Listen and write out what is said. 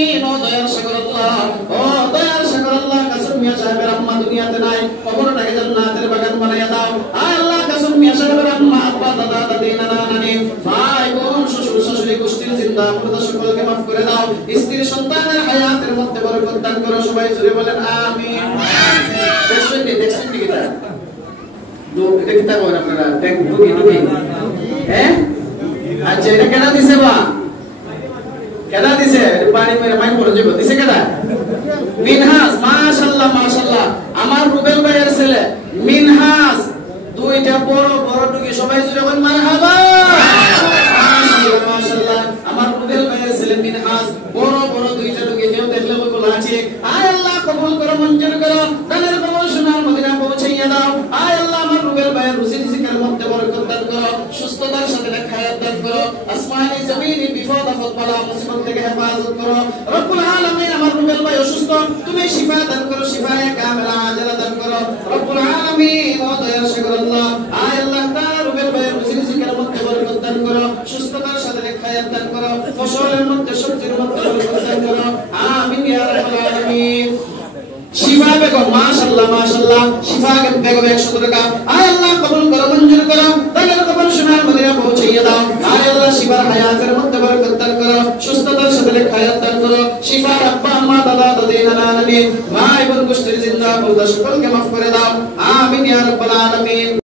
আলামিন। ও দয়ার সাগর আল্লাহ, ও দয়ার সাগর আল্লাহ, কাসুম মিয়া সাহেবের আম্মা দুনিয়াতে নাই, কবরটাকে জান্নাতের বাগান বানাইয়া দাও। আয় আল্লাহ, কাসুম মিয়া সাহেবের আম্মা, আব্বা, দাদা, দাদি, নানা, নানি, ভাই, বোন, শ্বশুর, শাশুড়ি, গোষ্ঠীর জিন্দা মুর্দা সকলকে মাফ করে দাও। স্ত্রী সন্তানের হায়াতের মধ্যে বরকত দান করো। সবাই জুড়ে বলেন আমিন। দেখছেন কি কিতা? এটা কিতা করেন আপনারা? ঢুকি হ্যাঁ? আচ্ছা, এটা কেনা দিছে বা? কেনা দিছে? পানি মেরে মাইন পড়ে যাবে। দিছে কেনা? মিনহাজ, মাশাআল্লাহ মাশাআল্লাহ। আমার রুবেল ভাইয়ের ছেলে মিনহাজ, দুইটা বড় বড় টুকি। সবাই জুড়ে বলেন মারহাবা। মাশাআল্লাহ মাশাআল্লাহ। আমার রুবেল ভাইয়ের ছেলে মিনহাজ, বড় বড় দুইটা টুকি। কেউ দেখলে বলে আছে, আয় আল্লাহ কবুল করো, মঞ্জুর করো, দানের কবুল সোনার মদিনা পৌঁছাইয়া দাও। আয় আল্লাহ, আমার রুবেল ভাইয়ের রুজি রিজিকের মধ্যে বরকত দান করো, সুস্থতার সাথে হায়াত দান করো, আসমানি জমিনি বিপদ আপদ বালা মুসিবত থেকে হেফাজত করো। রব্বুল আলামিন, আমার রুবেল ভাই অসুস্থ, তুমি শিফা দান করো, শিফায়ে কামিলা আজলা দান করো। রব্বুল আলামিন, ও দয়ার সাগর আল্লাহ, আয় আল্লাহ তাআলা রুবেল ভাইয়ের রুজি রিজিকের মধ্যে বরকত দান করো, সুস্থতার সাথে হায়াত দান করো, ফসলের মধ্যে সবজির মধ্যে বরকত দান করো। আমিন ইয়া রাব্বাল আলামিন। শিফা বেগম, মাশাআল্লাহ মাশাআল্লাহ। শিফা বেগম 100 টাকা। আয় আল্লাহ কবুল করো, মঞ্জুর করো, দানের কবুল সোনার মদিনা পৌঁছাইয়া দাও। আয় আল্লাহ, শিফার হায়াতের মধ্যে বরকত দান করো, সুস্থতার সাথে হায়াত দান করো। শিফার আব্বা, আম্মা, দাদা, দাদি, নানা, নানি, ভাই, বোন, গোষ্ঠীর জিন্দা মুর্দা সকলকে মাফ করে দাও। আমিন ইয়া রাব্বাল আলামিন।